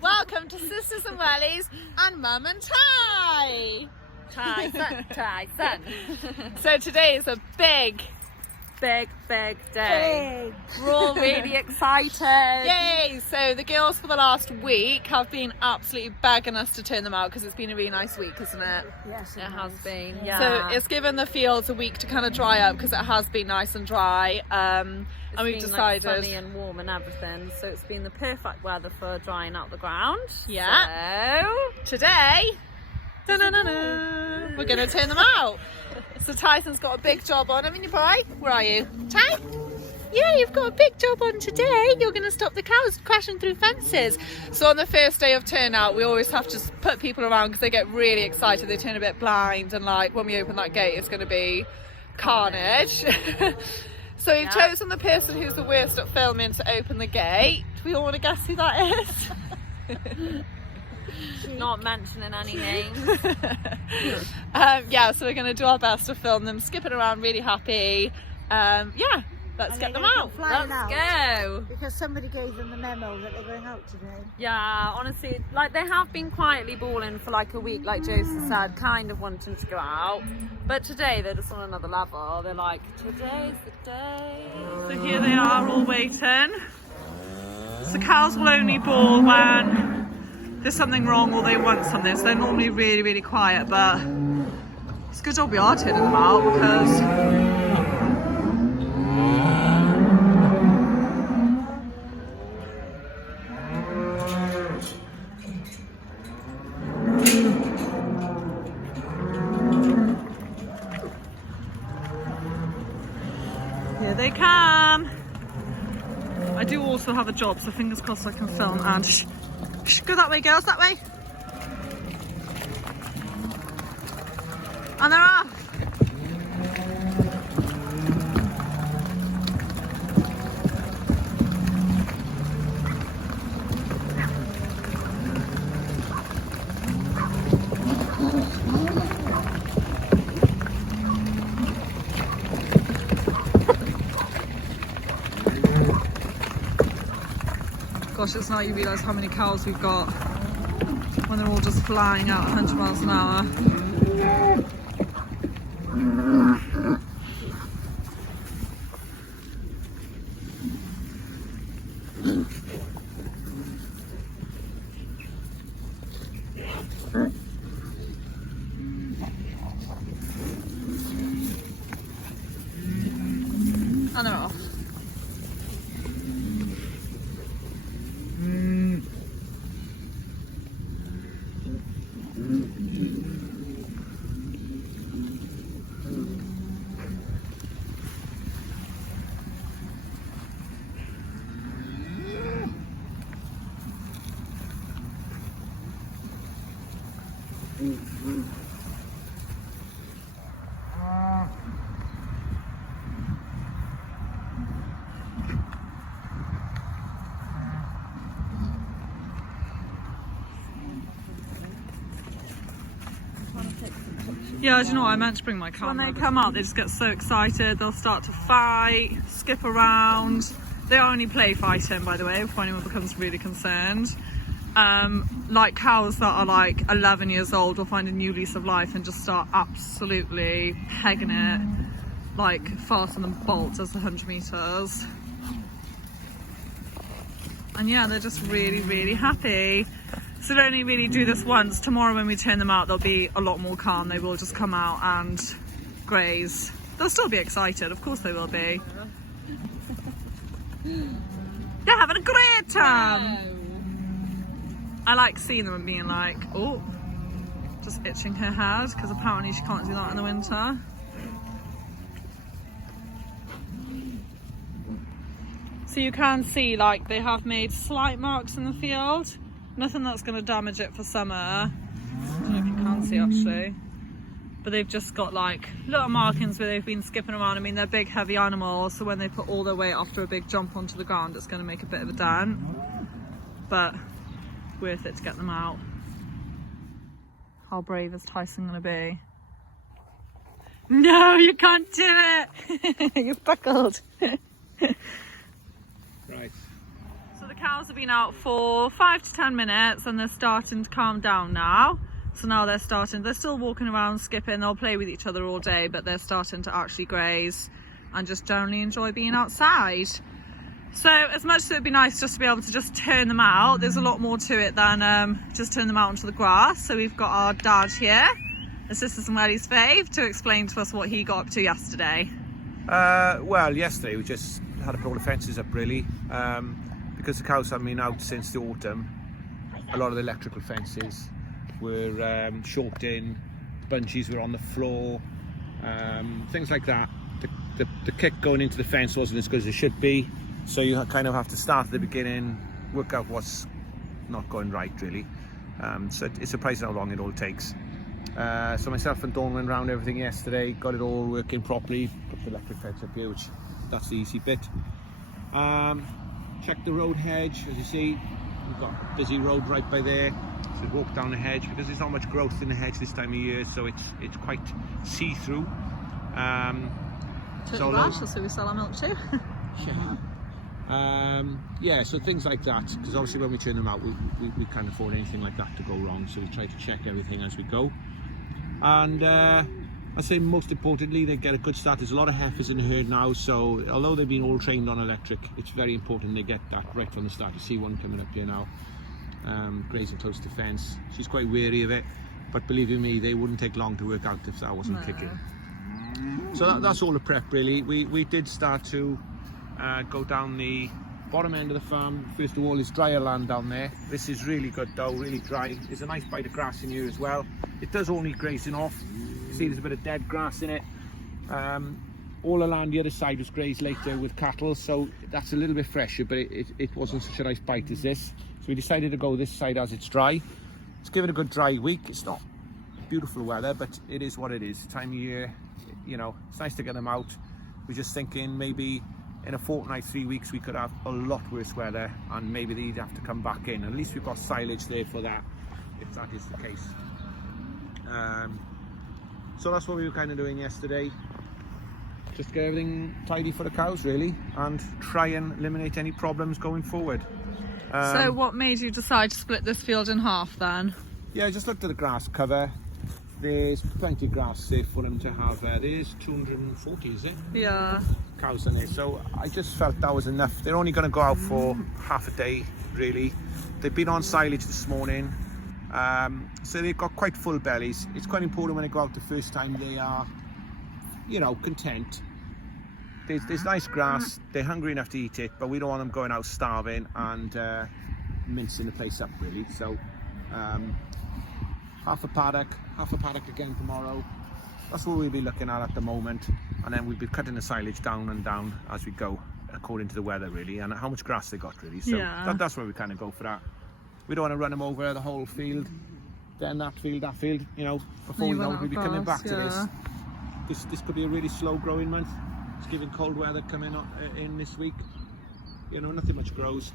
Welcome to Sisters and Wellies and Mum and Ty. Tyson. So today is a big Big day. We're all really excited. yay! So the girls for the last week have been absolutely begging us to turn them out because it's been a really nice week, isn't it? Yes, It has been, yeah. So it's given the fields a week to kind of dry up because it has been nice and dry. And we've been, decided, like, sunny and warm and everything, so it's been the perfect weather for drying out the ground. yeah. So Today, we're going to turn them out. So Tyson's got a big job on. Haven't you, boy? Where are you? Ty? Yeah, you've got a big job on today. You're going to stop the cows crashing through fences. So on the first day of turnout, we always have to put people around because they get really excited. They turn a bit blind, and like when we open that gate, it's going to be carnage. So you've chosen the person who's the worst at filming to open the gate. Do we all want to guess who that is? not mentioning any names. Yeah, so we're going to do our best to film them skipping around really happy. Let's get them out. Let's go. Because somebody gave them the memo that they're going out today. Yeah, honestly, like they have been quietly bawling for like a week, like Joseph said, kind of wanting to go out. But today they're just on another level. They're like, today's the day. So here they are all waiting. So cows will only bawl when there's something wrong or they want something. So they're normally really, really quiet, but it's a good job we are turning them out because here they come. I do also have a job, so fingers crossed I can film and go that way, girls, that way. And they're off. Gosh, it's now you realise how many cows we've got when they're all just flying out 100 miles an hour. And they're off. Yeah, do you know what? I meant to bring my camera. When they come out, they just get so excited. They'll start to fight, skip around. They are only play fighting, by the way, if anyone becomes really concerned. Like cows that are like 11 years old will find a new lease of life and just start absolutely pegging it like faster than bolts as 100 meters. And yeah, they're just really, really happy. So they only really do this once. Tomorrow when we turn them out, they'll be a lot more calm. They will just come out and graze. They'll still be excited, of course they will be. They're having a great time. I like seeing them and being like, oh, just itching her head, because apparently she can't do that in the winter. So you can see like they have made slight marks in the field. Nothing that's going to damage it for summer. I don't know if you can see actually. But they've just got like little markings where they've been skipping around. I mean, they're big heavy animals, so when they put all their weight after a big jump onto the ground, it's going to make a bit of a dent. But worth it to get them out. How brave is Tyson going to be? No, you can't do it! You've buckled. Right. So the cows have been out for 5 to 10 minutes and they're starting to calm down now. So now they're still walking around, skipping, they'll play with each other all day, but they're starting to actually graze and just generally enjoy being outside. So as much as it would be nice just to be able to just turn them out, there's a lot more to it than just turn them out onto the grass. So we've got our dad here, this is Welly's fave, to explain to us what he got up to yesterday. Well, yesterday we just had to put all the fences up really, because the cows haven't been out since the autumn. A lot of the electrical fences were short in, bungees were on the floor, things like that. The kick going into the fence wasn't as good as it should be, so you kind of have to start at the beginning, work out what's not going right really. So it's surprising how long it all takes. So myself and Dawn went around everything yesterday, got it all working properly, put the electric fence up here, which that's the easy bit. Check the road hedge, as you see, we've got a busy road right by there. So we walk down the hedge because there's not much growth in the hedge this time of year, so it's quite see-through. So that's who we sell our milk to. Yeah, so things like that, because obviously when we turn them out we can't afford anything like that to go wrong, so we try to check everything as we go. And I say most importantly, they get a good start. There's a lot of heifers in the herd now, so although they've been all trained on electric, it's very important they get that right from the start. You see one coming up here now, grazing close to the fence. She's quite wary of it, but believe you me, they wouldn't take long to work out if that wasn't kicking. So that's all the prep really. We did start to go down the bottom end of the farm. First of all, is drier land down there. This is really good though, really dry. There's a nice bite of grass in here as well. It does all need grazing off. You see there's a bit of dead grass in it. All the land the other side was grazed later with cattle, so that's a little bit fresher, but it wasn't such a nice bite as this. So we decided to go this side as it's dry. Let's give it a good dry week. It's not beautiful weather, but it is what it is. Time of year, you know, it's nice to get them out. We're just thinking maybe in a fortnight, 3 weeks, we could have a lot worse weather and maybe they'd have to come back in. At least we've got silage there for that, if that is the case. So that's what we were kind of doing yesterday. Just get everything tidy for the cows really, and try and eliminate any problems going forward. So what made you decide to split this field in half then? Yeah, I just looked at the grass cover. There's plenty of grass there for them to have. There's 240, is it? Yeah. Cows in there, so I just felt that was enough. They're only going to go out for half a day really. They've been on silage this morning, so they've got quite full bellies. It's quite important when they go out the first time they are, you know, content. There's nice grass, they're hungry enough to eat it, but we don't want them going out starving and mincing the place up really. So half a paddock again tomorrow. That's what we'll be looking at the moment, and then we'll be cutting the silage down and down as we go according to the weather really, and how much grass they got really. So yeah, that's where we kind of go for that. We don't want to run them over the whole field, then that field, you know, before we know it, we'll be coming back to this. This could be a really slow growing month. It's giving cold weather coming in this week. You know, nothing much grows.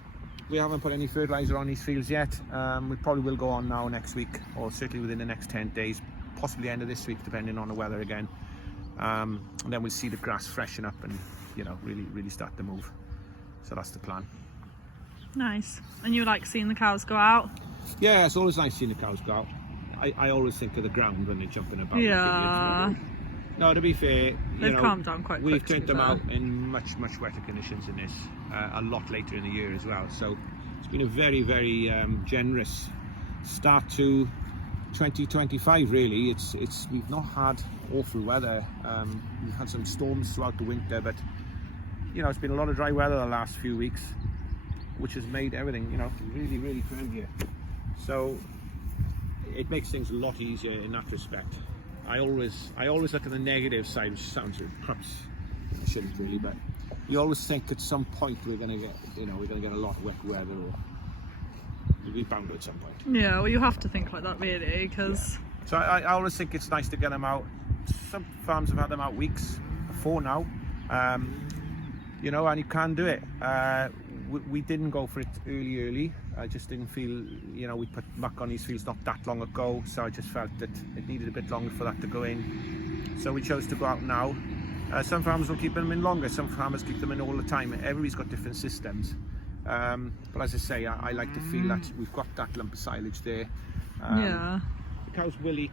We haven't put any fertiliser on these fields yet. We probably will go on now next week, or certainly within the next 10 days, possibly end of this week, depending on the weather again. And then we'll see the grass freshen up and, you know, really start to move. So that's the plan. Nice. And you like seeing the cows go out? Yeah, it's always nice seeing the cows go out. I always think of the ground when they're jumping about. Yeah. No, to be fair, they've calmed down quite quickly. We've turned them out in much wetter conditions than this, a lot later in the year as well. So it's been a very generous start to 2025 really. We've not had awful weather. We've had some storms throughout the winter, but you know, it's been a lot of dry weather the last few weeks, which has made everything, you know, really firm here. So it makes things a lot easier in that respect. I always look at the negative side, which sounds perhaps I shouldn't really, but you always think at some point we're going to get a lot of wet weather, or we'll be bound at some point. Yeah, well, you have to think like that really, because. Yeah. So I always think it's nice to get them out. Some farms have had them out weeks before now, you know, and you can do it. We didn't go for it early. I just didn't feel, you know, we put muck on these fields not that long ago, so I just felt that it needed a bit longer for that to go in. So we chose to go out now. Some farmers will keep them in longer, some farmers keep them in all the time. Everybody's got different systems. But as I say, I like to feel that we've got that lump of silage there. Yeah. The cows will eat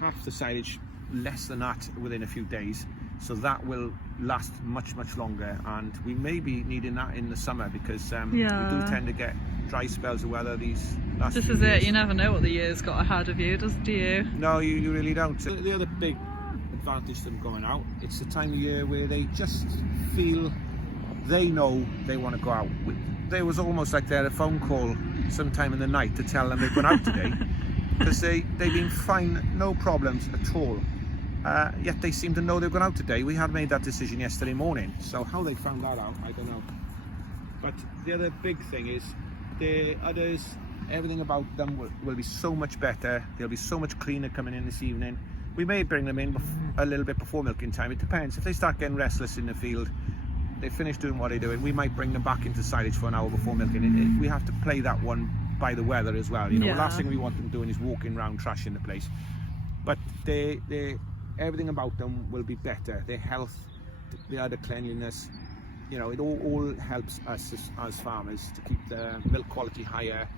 half the silage, less than that, within a few days. So that will last much longer, and we may be needing that in the summer because we do tend to get dry spells of weather these last This few is years. it, you never know what the year's got ahead of you, do you? No, you really don't. The other big advantage to them going out, it's the time of year where they just feel they know they want to go out. There was almost like they had a phone call sometime in the night to tell them they've gone out today, because they've been fine, no problems at all. Yet they seem to know they've gone out today. We had made that decision yesterday morning, so how they found that out, I don't know. But the other big thing is the others, everything about them will be so much better. They'll be so much cleaner coming in this evening. We may bring them in a little bit before milking time. It depends. If they start getting restless in the field, they finish doing what they're doing, we might bring them back into silage for an hour before milking. We have to play that one by the weather as well. You know, the last thing we want them doing is walking around trashing the place. But everything about them will be better. Their health, their other cleanliness, you know, it all helps us as farmers to keep the milk quality higher.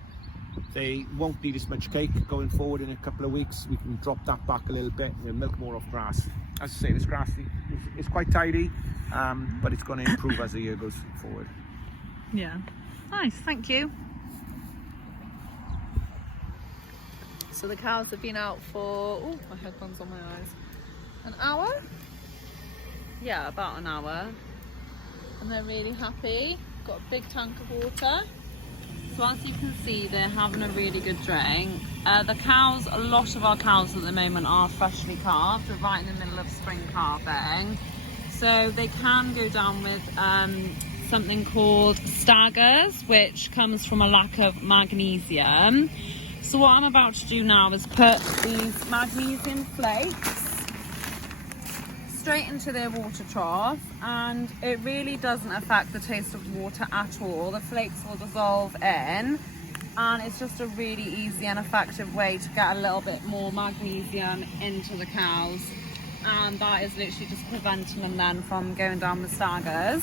They won't need as much cake going forward in a couple of weeks. We can drop that back a little bit and we'll milk more off grass. As I say, this grass is quite tidy, but it's going to improve as the year goes forward. Yeah. Nice, thank you. So the cows have been out for, oh, my headphones on my eyes, an hour? Yeah, about an hour. And they're really happy. Got a big tank of water. So as you can see, they're having a really good drink. The cows, a lot of our cows at the moment are freshly calved. We're right in the middle of spring calving. So they can go down with something called staggers, which comes from a lack of magnesium. So what I'm about to do now is put these magnesium flakes straight into their water trough, and it really doesn't affect the taste of water at all. The flakes will dissolve in, and it's just a really easy and effective way to get a little bit more magnesium into the cows, and that is literally just preventing them then from going down with staggers.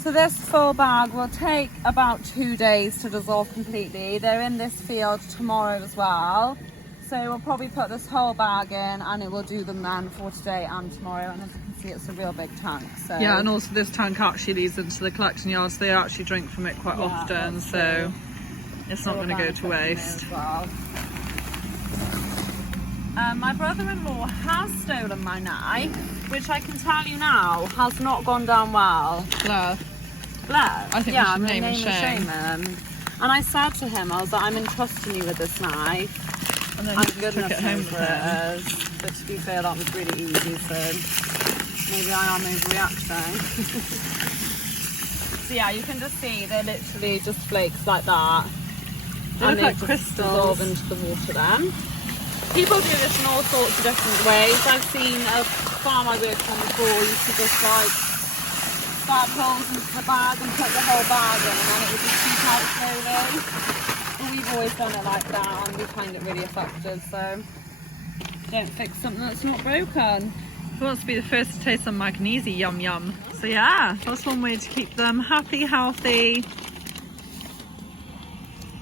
So this full bag will take about 2 days to dissolve completely. They're in this field tomorrow as well. So we'll probably put this whole bag in, and it will do them then for today and tomorrow. And as you can see, it's a real big tank. So yeah, and also this tank actually leads into the collection yards. They actually drink from it quite often, so it's not going to go to waste. Well. My brother-in-law has stolen my knife, which I can tell you now has not gone down well. Blair. I think we should name and shame him. And I said to him, I was like, I'm entrusting you with this knife. And then I'm he good took enough it home for it is. But to be fair, that was really easy, so maybe I am overreacting. So yeah, you can just see they're literally just flakes like that. They And look like just crystals. dissolve into the water then. People do this in all sorts of different ways. I've seen a farm I worked on before used to just like stab holes into the bag and put the whole bag in, and then it would just seep out slowly. But we've always done it like that, and we find it really effective, so don't fix something that's not broken. Who wants to be the first to taste some magnesium? Yum yum. So yeah, that's one way to keep them happy, healthy.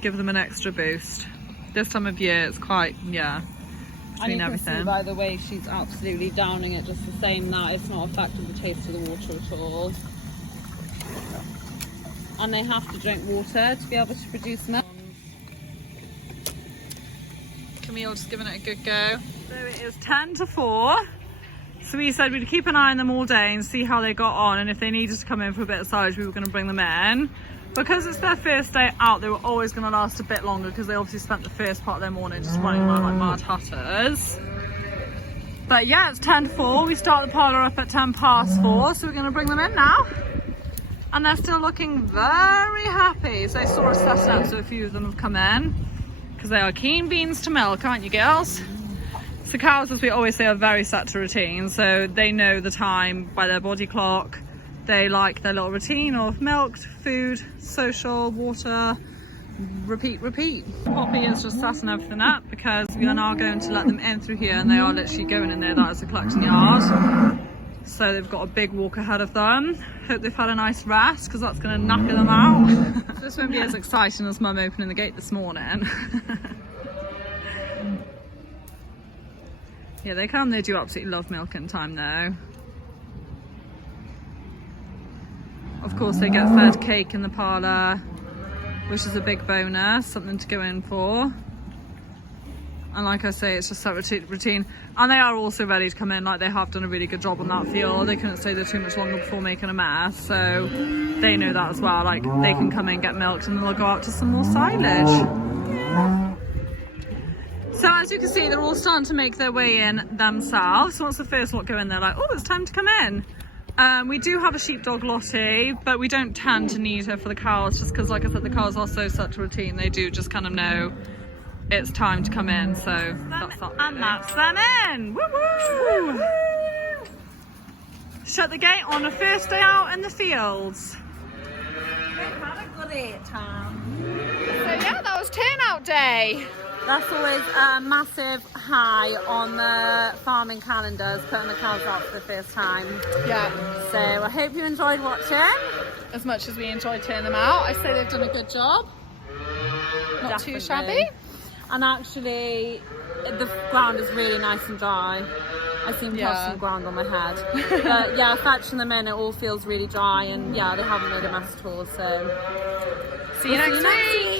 Give them an extra boost. This time of year it's quite, yeah, And you can everything. see by the way she's absolutely downing it just the same, that it's not affecting the taste of the water at all. And they have to drink water to be able to produce milk. Camille just giving it a good go. So it is 10 to 4. So we said we'd keep an eye on them all day and see how they got on, and if they needed to come in for a bit of silage, we were going to bring them in. Because it's their first day out, they were always going to last a bit longer because they obviously spent the first part of their morning just running around like mad hatters. But yeah, it's 10 to 4. We start the parlour up at 10 past 4, so we're going to bring them in now. And they're still looking very happy. So I saw us setting up, so a few of them have come in. Because they are keen beans to milk, aren't you girls? So cows, as we always say, are very set to routine. So they know the time by their body clock. They like their little routine of milk, food, social, water, repeat, repeat. Poppy is just setting everything up because we are now going to let them in through here, and they are literally going in there. That is the collection yard. So they've got a big walk ahead of them. Hope they've had a nice rest because that's going to knacker them out. So this won't be as exciting as Mum opening the gate this morning. Yeah, they do absolutely love milking time though. Of course they get fed cake in the parlour, which is a big bonus, something to go in for. And like I say, it's just that routine. And they are also ready to come in, like they have done a really good job on that field. They couldn't stay there too much longer before making a mess, so they know that as well. Like they can come in, get milked, and then they'll go out to some more silage. So as you can see, they're all starting to make their way in themselves. So once the first lot go in, they're like, oh, it's time to come in. We do have a sheepdog Lottie, but we don't tend to need her for the cows just because, like I said, the cows are such a routine. They do just kind of know it's time to come in, so that's that. And that's them in! Woo-woo! Shut the gate on the first day out in the fields. Have a good eight time. So yeah, that was turnout day. That's always a massive high on the farming calendars, putting the cows out for the first time. Yeah. So I hope you enjoyed watching. As much as we enjoyed turning them out, I say they've done a good job. Not too shabby. And actually, the ground is really nice and dry. I seem to have some ground on my head. But yeah, fetching them in, it all feels really dry, and yeah, they haven't made a mess at all. So see you next week.